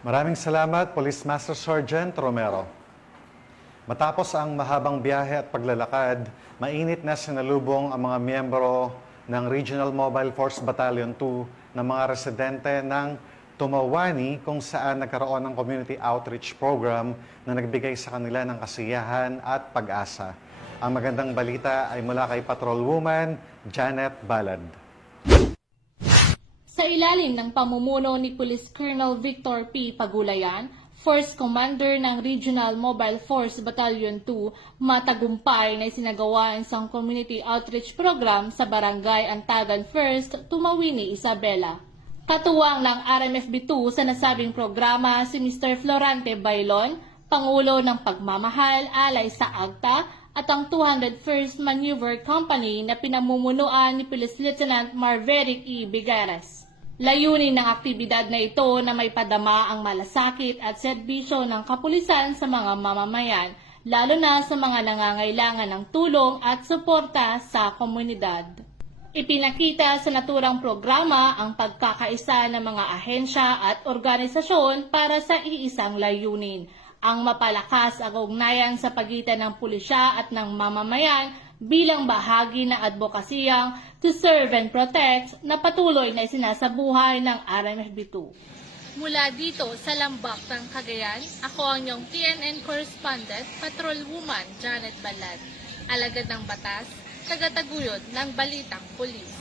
Maraming salamat, Police Master Sergeant Romero. Matapos ang mahabang biyahe at paglalakad, mainit na sinalubong ang mga miyembro ng Regional Mobile Force Battalion 2 ng mga residente ng Tumawani kung saan nagkaroon ng community outreach program na nagbigay sa kanila ng kasiyahan at pag-asa. Ang magandang balita ay mula kay Patrolwoman Janet Balad. Sa ilalim ng pamumuno ni Police Colonel Victor P. Pagulayan, Force Commander ng Regional Mobile Force Battalion 2, matagumpay na isinagawa ang isang community outreach program sa Barangay Antagan First, Tumawini, Isabela. Katuwang ng RMFB2 sa nasabing programa si Mr. Florante Bailon, Pangulo ng Pagmamahal alay sa AGTA, at ang 201st Maneuver Company na pinamumunuan ni Police Lieutenant Marverick E. Bigares. Layunin ng aktibidad na ito na may padama ang malasakit at serbisyo ng kapulisan sa mga mamamayan, lalo na sa mga nangangailangan ng tulong at suporta sa komunidad. Ipinakita sa naturang programa ang pagkakaisa ng mga ahensya at organisasyon para sa iisang layunin, ang mapalakas ang ugnayan sa pagitan ng pulisya at ng mamamayan bilang bahagi ng advokasiyang to serve and protect na patuloy na isinasabuhay ng RMFB2. Mula dito sa Lambak ng Cagayan, ako ang iyong TNN correspondent, Patrolwoman Janet Balad, alagad ng batas, tagataguyod ng Balitang Pulis.